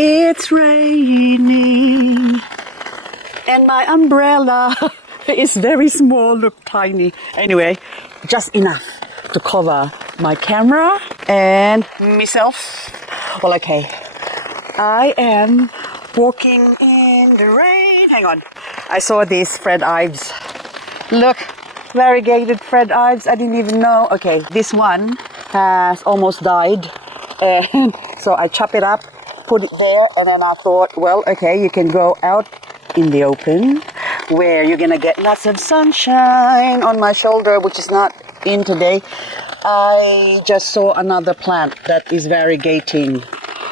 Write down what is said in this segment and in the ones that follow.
It's raining. And my umbrella is very small, look tiny. Anyway, just enough to cover my camera and myself. Well, okay. I am walking in the rain. Hang on. I saw these Fred Ives. Look, variegated Fred Ives. I didn't even know. Okay, this one has almost died. And so I chop it up, put it there, and then I thought, well, okay, you can go out in the open where you're gonna get lots of sunshine. On my shoulder, which is not in today, I just saw another plant that is variegating.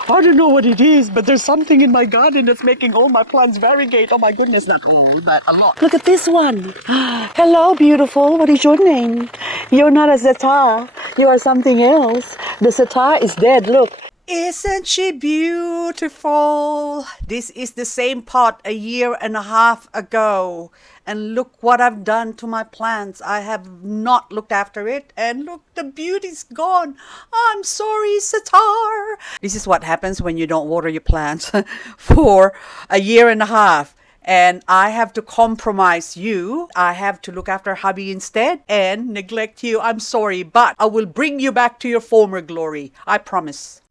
I don't know what it is, but there's something in my garden that's making all my plants variegate. Oh my goodness, not all, but a lot. Look at this one. Hello, beautiful. What is your name? You're not a zeta. You are something else. The zeta is dead. Look. Isn't she beautiful? This is the same pot a year and a half ago. And look what I've done to my plants. I have not looked after it. And look, the beauty's gone. I'm sorry, Sitar. This is what happens when you don't water your plants for a year and a half. And I have to compromise you. I have to look after hubby instead and neglect you. I'm sorry, but I will bring you back to your former glory. I promise.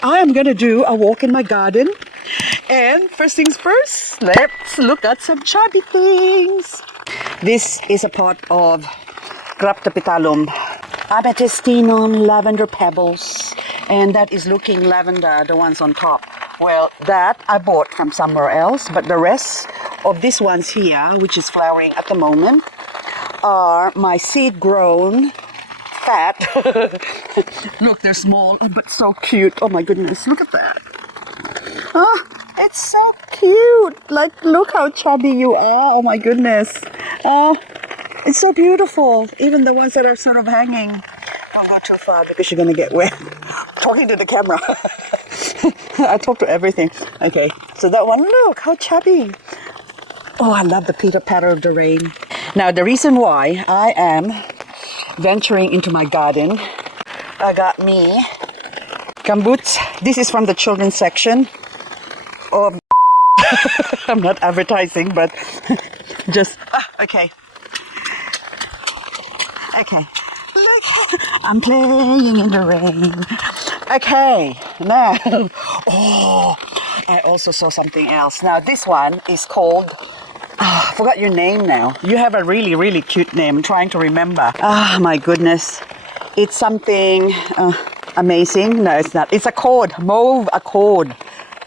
I am gonna do a walk in my garden, and first things first, let's look at some chubby things. This is a pot of Graptopetalum amethystinum lavender pebbles, and that is looking lavender, the ones on top. Well, that I bought from somewhere else, but the rest of these ones here, which is flowering at the moment, are my seed-grown fat. Look, they're small, but so cute. Oh my goodness, look at that. Oh, it's so cute. Like, look how chubby you are. Oh my goodness. It's so beautiful. Even the ones that are sort of hanging. Don't go too far because you're going to get wet. Talking to the camera. I talk to everything. Okay, so that one, look how chubby. Oh, I love the pitter patter of the rain. Now, the reason why I am venturing into my garden, I got me gumboots. This is from the children's section of I'm not advertising, but just okay. Look, I'm playing in the rain. Okay, now I also saw something else. Now this one is called I forgot your name now. You have a really, really cute name. I'm trying to remember. My goodness. It's something amazing. No, it's not. It's a chord. Mauve accord.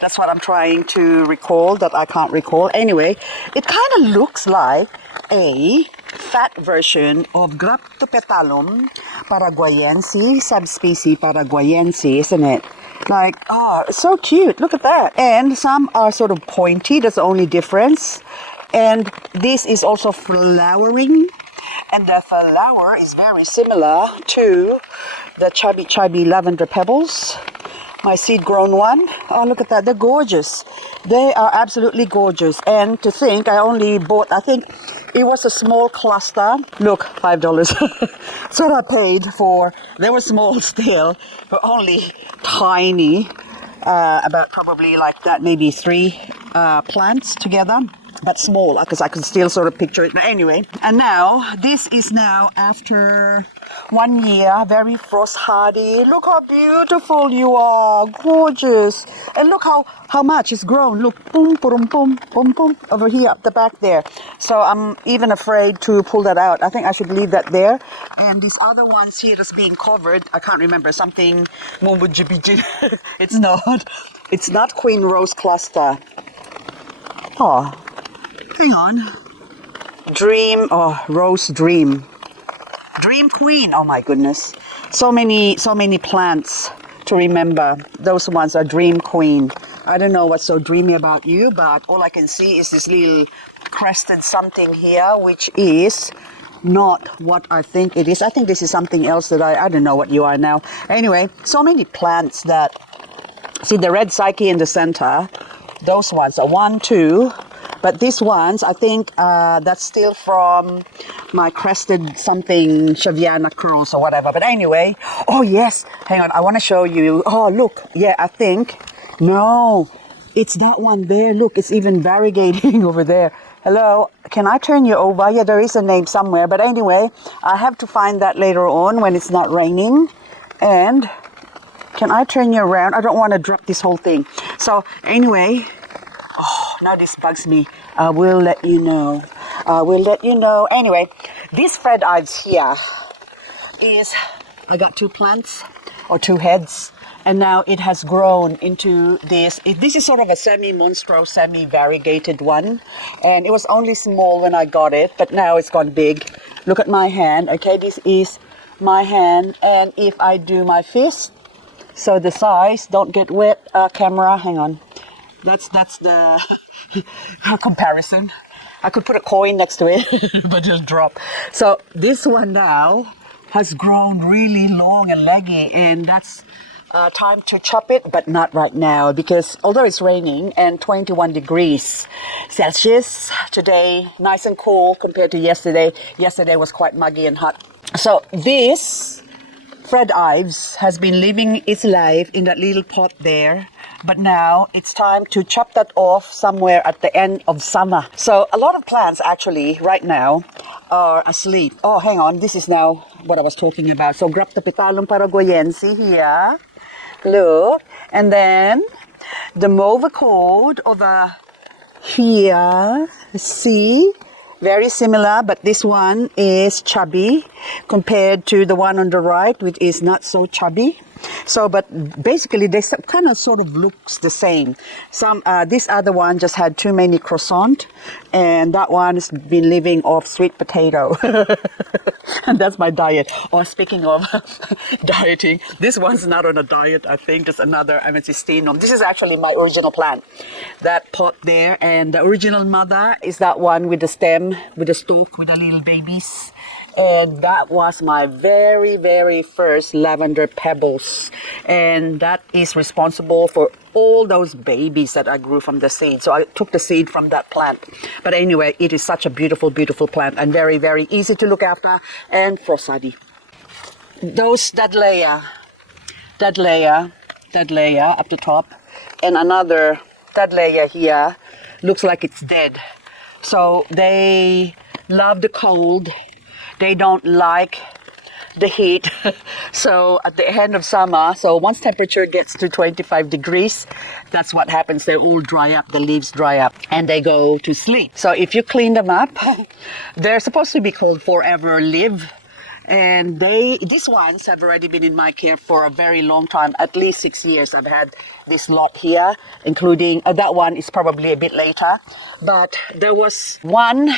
That's what I'm trying to recall that I can't recall. Anyway, it kind of looks like a fat version of Graptopetalum paraguayense, subspecies paraguayense, isn't it? Like, oh, it's so cute. Look at that. And some are sort of pointy. That's the only difference. And this is also flowering, and the flower is very similar to the chubby lavender pebbles, my seed-grown one. Oh, look at that, they're gorgeous. They are absolutely gorgeous. And to think, I only bought, I think it was a small cluster. Look, $5. So what I paid for, they were small still, but only tiny, about probably like that, maybe 3 plants together. But small, because I can still sort of picture it. But anyway, and now, this is now after 1 year, very frost hardy. Look how beautiful you are, gorgeous. And look how much it's grown. Look, boom, boom, boom, boom, boom, over here, up the back there. So I'm even afraid to pull that out. I think I should leave that there. And these other ones here that's being covered, I can't remember, something, it's not Queen Rose Cluster. Oh. Hang on. Rose Dream. Dream Queen. Oh my goodness. So many plants to remember. Those ones are Dream Queen. I don't know what's so dreamy about you, but all I can see is this little crested something here, which is not what I think it is. I think this is something else that I don't know what you are now. Anyway, so many plants that, see the red psyche in the center, those ones are 1, 2, But these ones, I think that's still from my crested something, Shaviana Cruz or whatever. But anyway, oh yes, hang on, I want to show you. Oh, look, yeah, I think, no, it's that one there. Look, it's even variegating over there. Hello, can I turn you over? Yeah, there is a name somewhere. But anyway, I have to find that later on when it's not raining. And can I turn you around? I don't want to drop this whole thing. So anyway, oh, now this bugs me. I will let you know. I will let you know. Anyway, this Fred Ives here is, I got 2 plants or 2 heads. And now it has grown into this. This is sort of a semi-monstro, semi-variegated one. And it was only small when I got it, but now it's gone big. Look at my hand. Okay, this is my hand. And if I do my fist, so the size, don't get wet, camera, hang on. That's the comparison. I could put a coin next to it, but just drop. So this one now has grown really long and leggy, and that's time to chop it, but not right now, because although it's raining and 21 degrees Celsius today, nice and cool compared to yesterday. Yesterday was quite muggy and hot. So this Fred Ives has been living its life in that little pot there, but now it's time to chop that off somewhere at the end of summer. So a lot of plants actually right now are asleep. Oh, hang on, this is now what I was talking about. So Graptopetalum paraguayense here. Look, and then the mauve code over here, see, very similar, but this one is chubby compared to the one on the right, which is not so chubby. So, but basically they kind of sort of looks the same. This other one just had too many croissant, and that one has been living off sweet potato. And that's my diet. Or speaking of dieting, this one's not on a diet, I think. Just another Amethystinum. This is actually my original plant. That pot there, and the original mother is that one with the stem, with the stalk, with the little babies. And that was my very, very first lavender pebbles. And that is responsible for all those babies that I grew from the seed. So I took the seed from that plant. But anyway, it is such a beautiful, beautiful plant and very, very easy to look after and frosty. Those, that layer up the top, and another, that layer here looks like it's dead. So they love the cold. They don't like the heat. So at the end of summer, so once temperature gets to 25 degrees, that's what happens. They all dry up, the leaves dry up, and they go to sleep. So if you clean them up, they're supposed to be called Forever Live. And these ones have already been in my care for a very long time, at least 6 years. I've had this lot here, including that one is probably a bit later. But there was one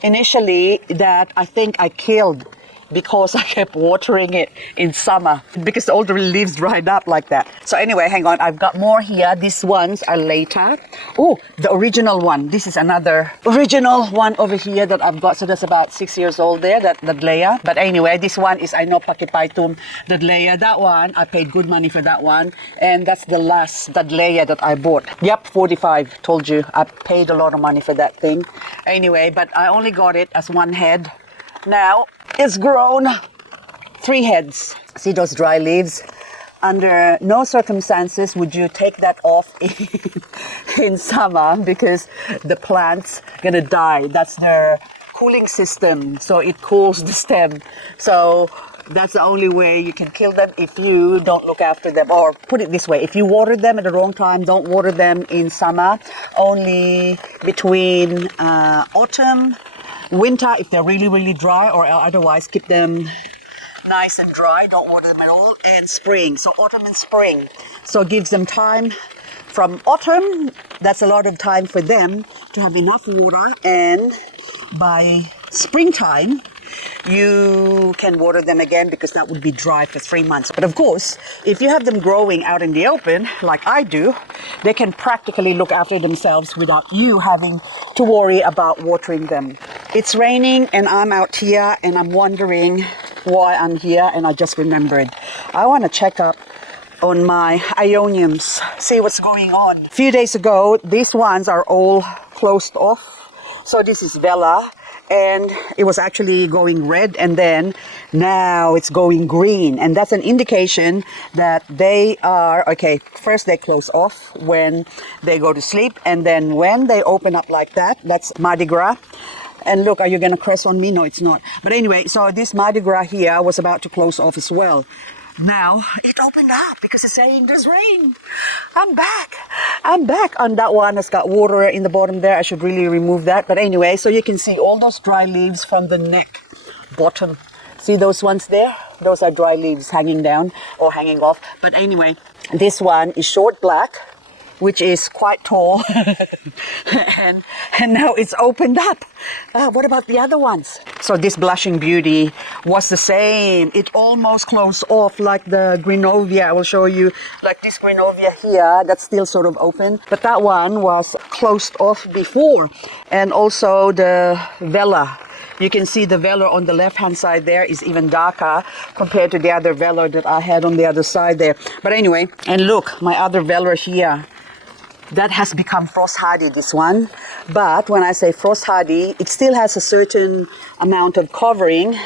initially that I think I killed because I kept watering it in summer because all the leaves dried up like that. So anyway, hang on, I've got more here. These ones are later. Oh, the original one. This is another original one over here that I've got. So that's about 6 years old there, that Dadleia. But anyway, this one is Ainopakipaitum Dadleia. That one, I paid good money for that one. And that's the last Dadleia that I bought. Yep, 45, told you. I paid a lot of money for that thing. Anyway, but I only got it as one head. Now, it's grown 3 heads. See those dry leaves? Under no circumstances would you take that off in summer because the plant's gonna die. That's their cooling system, so it cools the stem. So that's the only way you can kill them if you don't look after them. Or put it this way, if you water them at the wrong time, don't water them in summer, only between autumn, winter if they're really, really dry, or otherwise keep them nice and dry, don't water them at all, and spring, so autumn and spring. So it gives them time from autumn, that's a lot of time for them to have enough water, and by springtime you can water them again because that would be dry for 3 months. But of course, if you have them growing out in the open, like I do, they can practically look after themselves without you having to worry about watering them. It's raining and I'm out here and I'm wondering why I'm here, and I just remembered. I want to check up on my Ioniums, see what's going on. A few days ago, these ones are all closed off. So this is Vela, and it was actually going red, and then now it's going green, and that's an indication that they are, okay, first they close off when they go to sleep, and then when they open up like that, that's Mardi Gras. And look, are you going to press on me? No, it's not. But anyway, so this Mardi Gras here was about to close off as well. Now it opened up because it's saying there's rain. I'm back. I'm back. On that one has got water in the bottom there. I should really remove that. But anyway, so you can see all those dry leaves from the neck bottom. See those ones there? Those are dry leaves hanging down or hanging off. But anyway, this one is short black, which is quite tall. and now it's opened up. What about the other ones? So this blushing beauty was the same. It almost closed off like the Grinovia. I will show you, like this Grinovia here, that's still sort of open. But that one was closed off before. And also the Vela. You can see the Vela on the left-hand side there is even darker compared to the other Vela that I had on the other side there. But anyway, and look, my other Vela here. That has become frost hardy, this one. But when I say frost hardy, it still has a certain amount of covering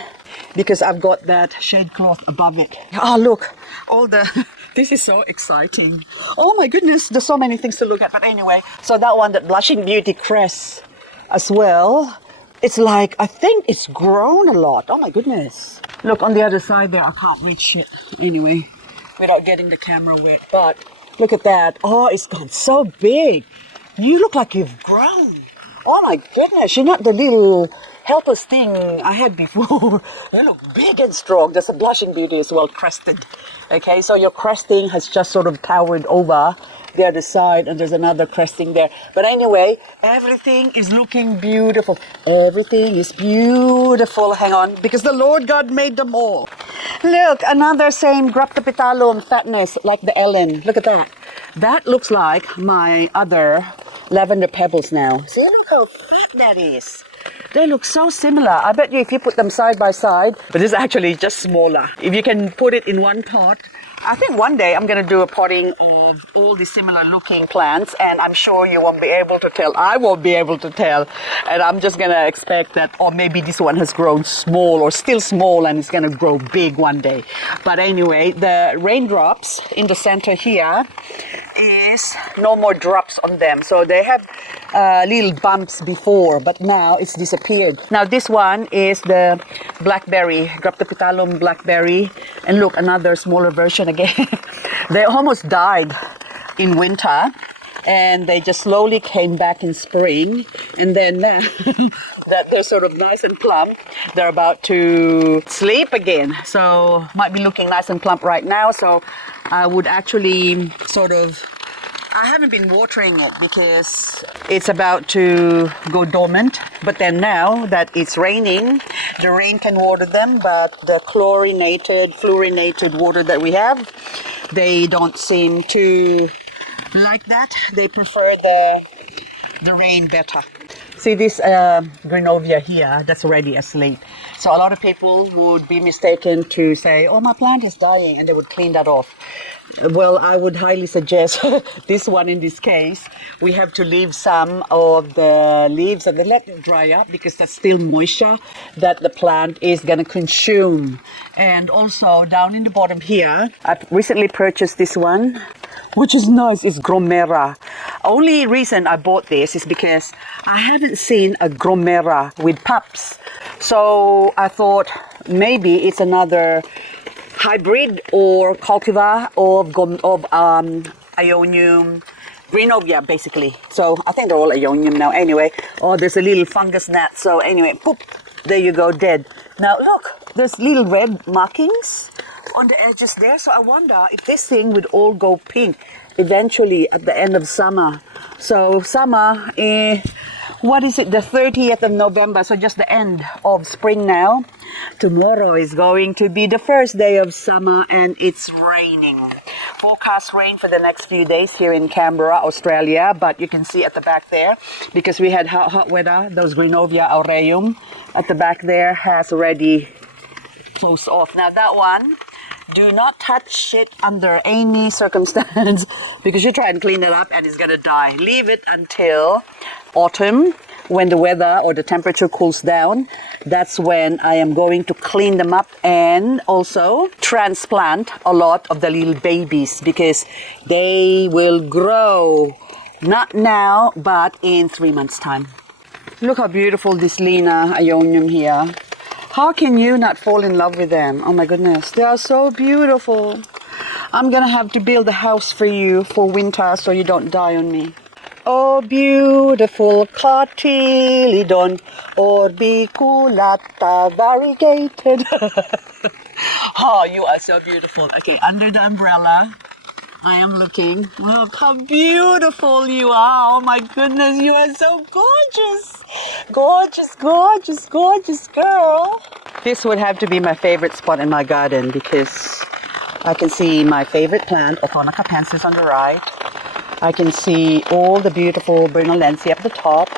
because I've got that shade cloth above it. Oh, look, all the, this is so exciting. Oh my goodness, there's so many things to look at. But anyway, so that one, that Blushing Beauty crest as well, it's like, I think it's grown a lot. Oh my goodness. Look, on the other side there, I can't reach it anyway without getting the camera wet. But look at that. Oh, it's gone so big. You look like you've grown. Oh my goodness, you're not the little helpless thing I had before. You look big and strong. There's a Blushing Beauty as well, crested. Okay, so your cresting has just sort of towered over the other side, and there's another cresting there. But anyway, everything is looking beautiful. Everything is beautiful. Hang on, because the Lord God made them all. Look, another same Graptopetalum fatness like the Ellen. Look at that. That looks like my other lavender pebbles now. See, look how fat that is. They look so similar. I bet you if you put them side by side, but this is actually just smaller. If you can put it in one pot, I think one day I'm going to do a potting of all these similar looking plants, and I'm sure you won't be able to tell. I won't be able to tell, and I'm just going to expect that, or maybe this one has grown small or still small and it's going to grow big one day. But anyway, the raindrops in the center here is no more drops on them. So they have little bumps before, but now it's disappeared. Now this one is the blackberry, Graptopetalum blackberry, and look, another smaller version again. They almost died in winter, and they just slowly came back in spring, and then now that they're sort of nice and plump, they're about to sleep again. So might be looking nice and plump right now. So I would actually sort of, I haven't been watering it because it's about to go dormant. But then now that it's raining, the rain can water them, but the fluorinated water that we have, they don't seem to like that. They prefer the rain better. See this Grinovia here, that's already asleep. So a lot of people would be mistaken to say, oh, my plant is dying, and they would clean that off. Well, I would highly suggest this one in this case. We have to leave some of the leaves and let it dry up because that's still moisture that the plant is going to consume. And also down in the bottom here, I've recently purchased this one, which is nice. It's Gromera. Only reason I bought this is because I haven't seen a Gromera with pups. So I thought maybe it's another hybrid or cultivar of Ionium Grinovia, basically. So I think they're all Ionium now. Anyway, oh, there's a little fungus gnat. So anyway, poop, there you go, dead. Now look, there's little red markings on the edges there. So I wonder if this thing would all go pink eventually at the end of summer. So summer, what is it, the 30th of November, so just the end of spring now. Tomorrow is going to be the first day of summer, and it's raining. Forecast rain for the next few days here in Canberra, Australia, but you can see at the back there, because we had hot weather, those Grinovia aureum at the back there has already closed off. Now that one Do not touch it under any circumstance because you try and clean it up and it's gonna die. Leave it until autumn when the weather or the temperature cools down. That's when I am going to clean them up and also transplant a lot of the little babies because they will grow not now but in 3 months time. Look how beautiful this Lena Ionium here. How can you not fall in love with them? Oh my goodness, they are so beautiful. I'm gonna have to build a house for you for winter so you don't die on me. Oh beautiful cotyledon, orbiculata variegated. Oh, you are so beautiful. Okay, under the umbrella, I am looking. Look how beautiful you are. Oh my goodness, you are so gorgeous. Gorgeous, gorgeous, gorgeous girl. This would have to be my favorite spot in my garden because I can see my favorite plant, Othonica pensis, on the right. I can see all the beautiful Bernolensi up the top,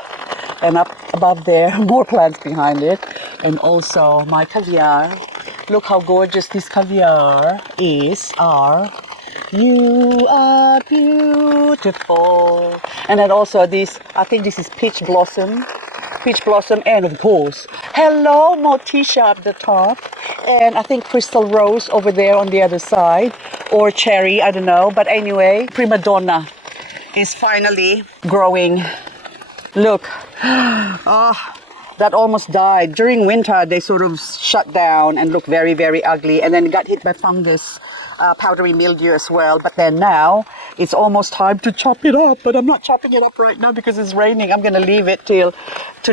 and up above there, more plants behind it, and also my caviar. Look how gorgeous this caviar is. You are beautiful. And then also this, I think this is peach blossom, and of course, hello Morticia up the top, and I think crystal rose over there on the other side, or cherry, I don't know, but anyway, prima donna is finally growing. Look, that almost died. During winter, they sort of shut down and look very, very ugly, and then got hit by fungus. Powdery mildew as well, but then now it's almost time to chop it up, but I'm not chopping it up right now because it's raining. I'm gonna leave it to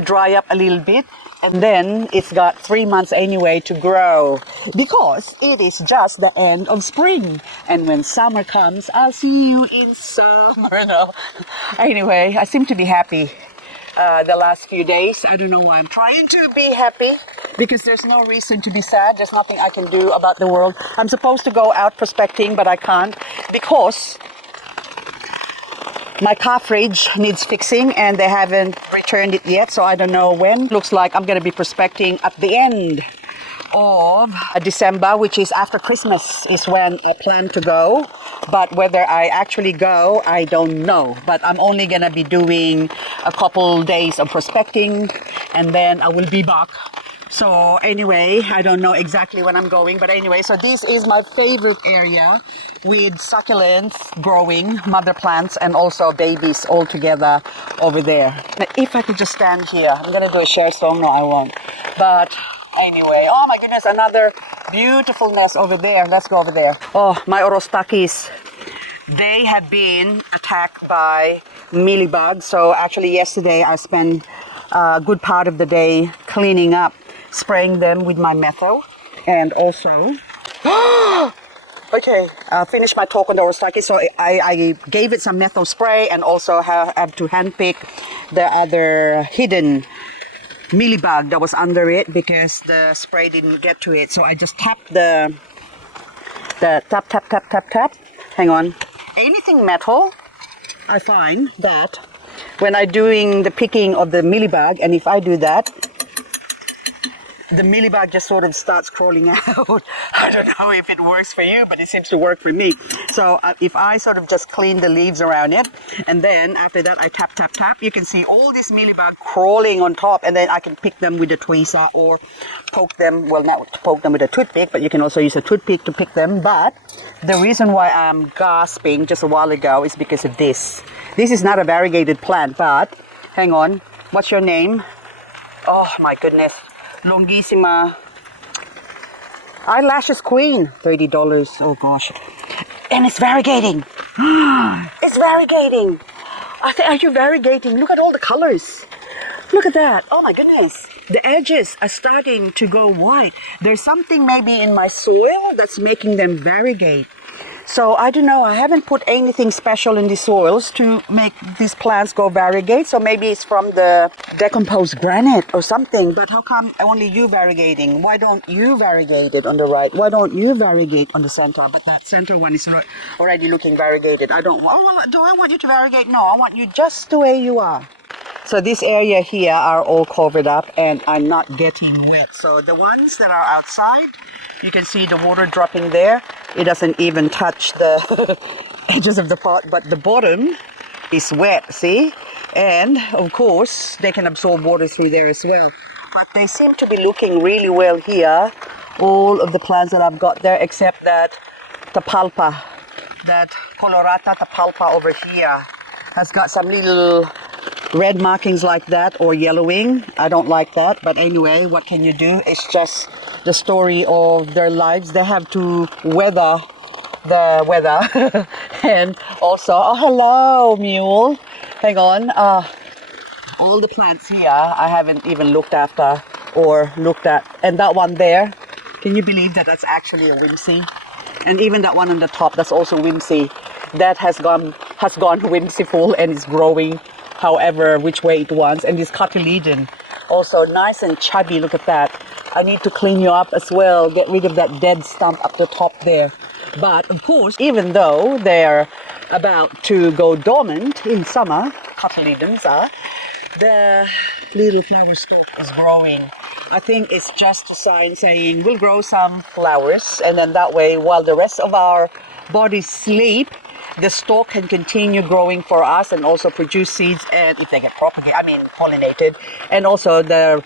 dry up a little bit, and then it's got 3 months anyway to grow because it is just the end of spring, and when summer comes I'll see you in summer. No. Anyway, I seem to be happy the last few days. I don't know why. I'm trying to be happy because there's no reason to be sad. There's nothing I can do about the world. I'm supposed to go out prospecting, but I can't because my car fridge needs fixing and they haven't returned it yet, so I don't know when. Looks like I'm going to be prospecting at the end of December, which is after Christmas, is when I plan to go. But whether I actually go, I don't know. But I'm only going to be doing a couple days of prospecting and then I will be back. So anyway, I don't know exactly when I'm going, but anyway, so this is my favorite area with succulents growing, mother plants, and also babies all together over there. Now, if I could just stand here, I'm going to do a share song. No, I won't. But anyway, oh my goodness, another beautiful nest over there. Let's go over there. Oh, my orostakis. They have been attacked by mealybugs. So actually yesterday I spent a good part of the day cleaning up, spraying them with my methyl, and also okay, finished my talk on the orostakis. So I gave it some methyl spray and also have to handpick the other hidden mealybug that was under it because the spray didn't get to it. So I just tapped the tap. Hang on. Anything metal, I find that when I'm doing the picking of the mealybug, and if I do that, the mealybug just sort of starts crawling out. I don't know if it works for you, but it seems to work for me. So if I sort of just clean the leaves around it, and then after that I tap, you can see all this mealybug crawling on top, and then I can pick them with a tweezer or poke them, well, not poke them with a toothpick, but you can also use a toothpick to pick them. But the reason why I'm gasping just a while ago is because of this. This is not a variegated plant, but hang on, what's your name? Oh my goodness. Longissima Eyelashes Queen, $30. Oh gosh. And it's variegating. It's variegating. Are you variegating? Look at all the colors. Look at that. Oh my goodness. The edges are starting to go white. There's something maybe in my soil that's making them variegate. So I don't know, I haven't put anything special in the soils to make these plants go variegate. So maybe it's from the decomposed granite or something. But how come only you variegating? Why don't you variegate it on the right? Why don't you variegate on the center? But that center one is already looking variegated. I don't, oh, well, do I want you to variegate? No, I want you just the way you are. So this area here are all covered up and are not getting wet. So the ones that are outside, you can see the water dropping there. It doesn't even touch the edges of the pot, but the bottom is wet, see? And of course, they can absorb water through there as well. But they seem to be looking really well here. All of the plants that I've got there, except that tapalpa, that colorata tapalpa over here has got some little red markings like that, or yellowing. I don't like that, but anyway, what can you do? It's just the story of their lives. They have to weather the weather. And also, oh hello mule, hang on, all the plants here I haven't even looked after or looked at. And that one there, can you believe that that's actually a whimsy? And even that one on the top, that's also whimsy. That has gone whimsical and is growing however which way it wants. And this cotyledon, also nice and chubby. Look at that. I need to clean you up as well, get rid of that dead stump up the top there. But of course, even though they're about to go dormant in summer, cotyledons are, the little flower stalk is growing. I think it's just a sign saying we'll grow some flowers, and then that way, while the rest of our bodies sleep, the stalk can continue growing for us and also produce seeds, and if they get pollinated, and also the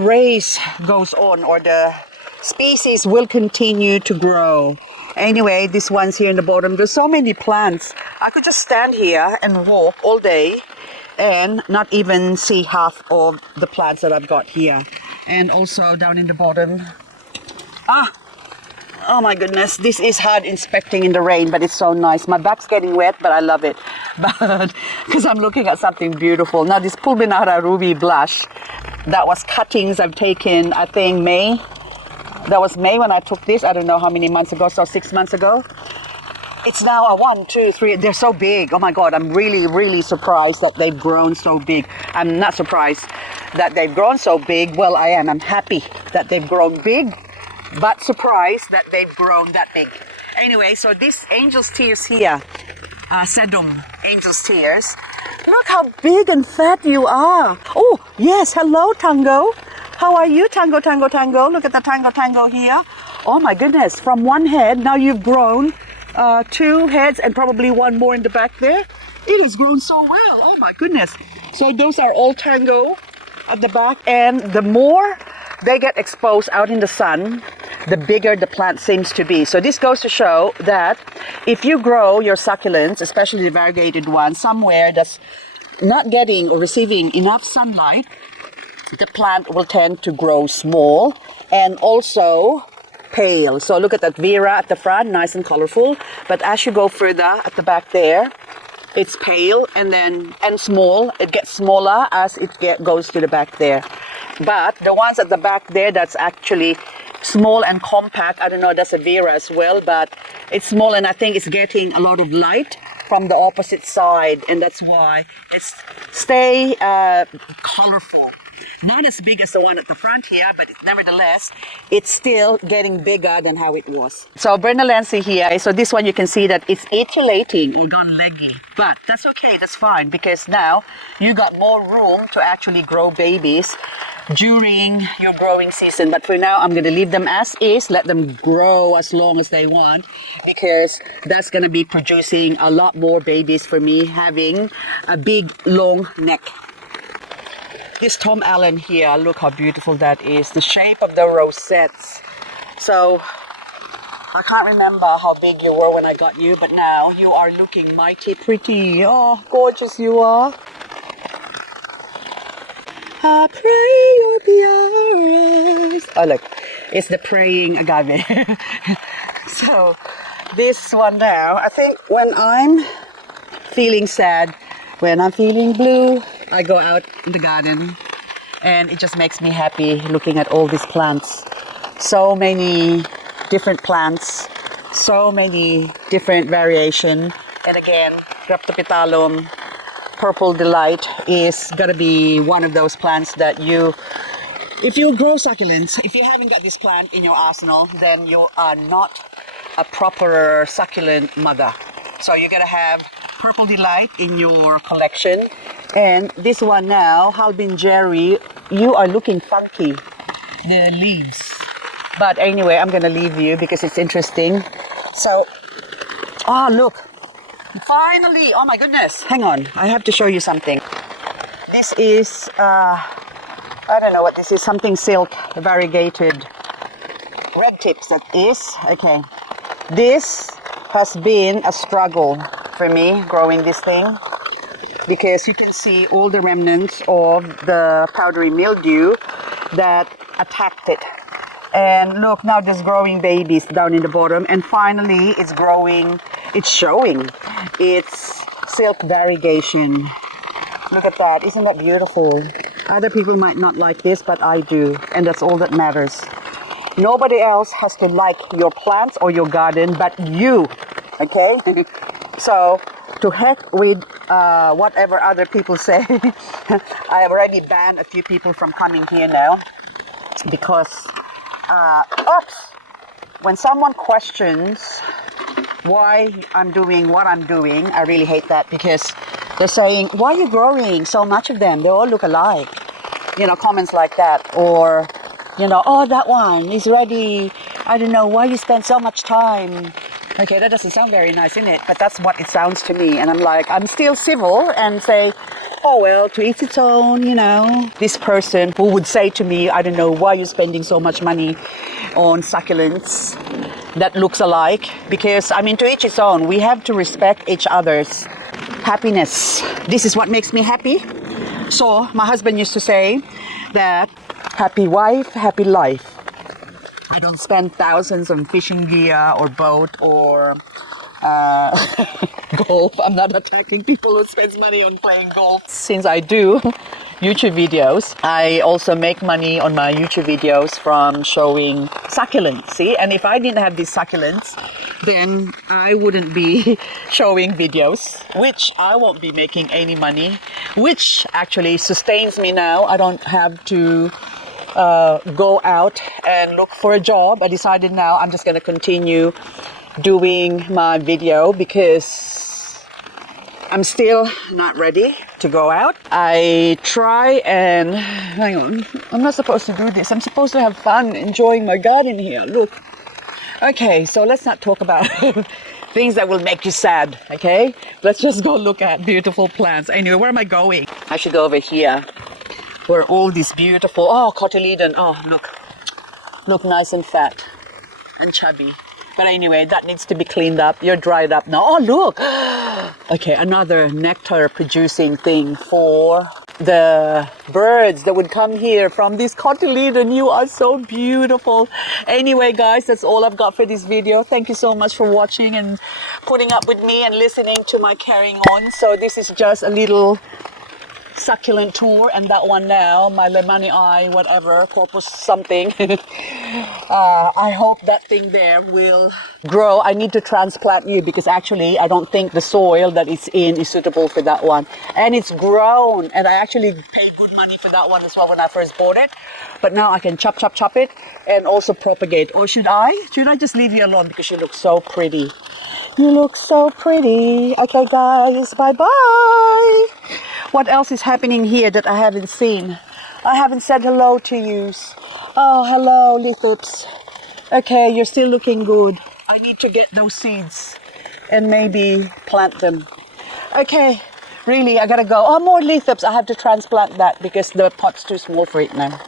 race goes on, or the species will continue to grow. Anyway, these ones here in the bottom, there's so many plants. I could just stand here and walk all day and not even see half of the plants that I've got here. And also down in the bottom, oh my goodness, this is hard inspecting in the rain, but it's so nice. My back's getting wet, but I love it. But because I'm looking at something beautiful. Now this Pulvinara Ruby Blush, that was cuttings I've taken, I think May. That was May when I took this. I don't know how many months ago, so 6 months ago. It's now a 1, 2, 3. They're so big. Oh my God, I'm really, really surprised that they've grown so big. I'm not surprised that they've grown so big. Well, I am. I'm happy that they've grown big, but surprised that they've grown that big. Anyway, so this Angel's Tears here, sedum Angel's Tears. Look how big and fat you are. Oh, yes. Hello, Tango. How are you, Tango, Tango, Tango? Look at the Tango, Tango here. Oh my goodness. From one head, now you've grown 2 heads and probably one more in the back there. It has grown so well. Oh my goodness. So those are all Tango at the back, and the more they get exposed out in the sun, the bigger the plant seems to be. So this goes to show that if you grow your succulents, especially the variegated ones, somewhere that's not getting or receiving enough sunlight, the plant will tend to grow small and also pale. So look at that Vera at the front, nice and colorful. But as you go further at the back there, it's pale and small. It gets smaller as it goes to the back there. But the ones at the back there, that's actually small and compact. I don't know, that's a Vera as well, but it's small, and I think it's getting a lot of light from the opposite side, and that's why it's stay colorful. Not as big as the one at the front here, but nevertheless, it's still getting bigger than how it was. So Bernalense here, so this one you can see that it's etiolating or gone leggy. But that's okay, that's fine, because now you got more room to actually grow babies during your growing season. But for now, I'm going to leave them as is, let them grow as long as they want, because that's going to be producing a lot more babies for me, having a big, long neck. This Tom Allen here, look how beautiful that is. The shape of the rosettes. So, I can't remember how big you were when I got you, but now you are looking mighty pretty. Oh, gorgeous you are. I pray you'll be ours. Oh, look, it's the praying agave. So, this one now, I think when I'm feeling sad, when I'm feeling blue, I go out in the garden, and it just makes me happy looking at all these plants. So many different plants, so many different variation. And again, Graptopetalum Purple Delight is gonna be one of those plants that if you grow succulents, if you haven't got this plant in your arsenal, then you are not a proper succulent mother. So you're gonna have Purple Delight in your collection, And this one now, Halbin Jerry, you are looking funky, the leaves. But anyway, I'm gonna leave you because it's interesting. So, oh look, finally, oh my goodness, hang on, I have to show you something. This is, I don't know what this is, something silk, variegated, red tips that is, okay. This has been a struggle for me, growing this thing, because you can see all the remnants of the powdery mildew that attacked it. And look, now there's growing babies down in the bottom, and finally it's growing, it's showing its silk variegation. Look at that, isn't that beautiful? Other people might not like this, but I do, and that's all that matters. Nobody else has to like your plants or your garden but you, okay? So, to heck with whatever other people say. I have already banned a few people from coming here now because, when someone questions why I'm doing what I'm doing, I really hate that, because they're saying, why are you growing so much of them? They all look alike. You know, comments like that. Or, you know, oh, that one is ready. I don't know why you spend so much time. Okay, that doesn't sound very nice, innit? But that's what it sounds to me. And I'm like, I'm still civil and say, oh, well, to each its own, you know. This person who would say to me, I don't know why you're spending so much money on succulents that looks alike. Because, I mean, to each its own. We have to respect each other's happiness. This is what makes me happy. So, my husband used to say that happy wife, happy life. I don't spend thousands on fishing gear or boat or golf. I'm not attacking people who spend money on playing golf. Since I do YouTube videos, I also make money on my YouTube videos from showing succulents. See, and if I didn't have these succulents, then I wouldn't be showing videos, which I won't be making any money, which actually sustains me now. I don't have to go out and look for a job. I decided now I'm just going to continue doing my video because I'm still not ready to go out. I try and, hang on, I'm not supposed to do this. I'm supposed to have fun enjoying my garden here. Look. Okay, so let's not talk about things that will make you sad, okay? Let's just go look at beautiful plants. Anyway, where am I going? I should go over here, where all these beautiful, oh, cotyledon, oh, look nice and fat and chubby. But anyway, that needs to be cleaned up. You're dried up now. Oh, look. Okay, another nectar producing thing for the birds that would come here from this cotyledon. You are so beautiful. Anyway, guys, that's all I've got for this video. Thank you so much for watching and putting up with me and listening to my carrying on. So this is just a little succulent tour, and that one now, my lemony eye, whatever, corpus something. I hope that thing there will grow. I need to transplant you because actually I don't think the soil that it's in is suitable for that one. And it's grown, and I actually paid good money for that one as well when I first bought it. But now I can chop it and also propagate. Or should I? Should I just leave you alone because you look so pretty? You look so pretty. Okay, guys, bye-bye. What else is happening here that I haven't seen? I haven't said hello to you. Oh, hello, lithups. Okay, you're still looking good. I need to get those seeds and maybe plant them. Okay, really, I gotta go. Oh, more lithups. I have to transplant that because the pot's too small for it now.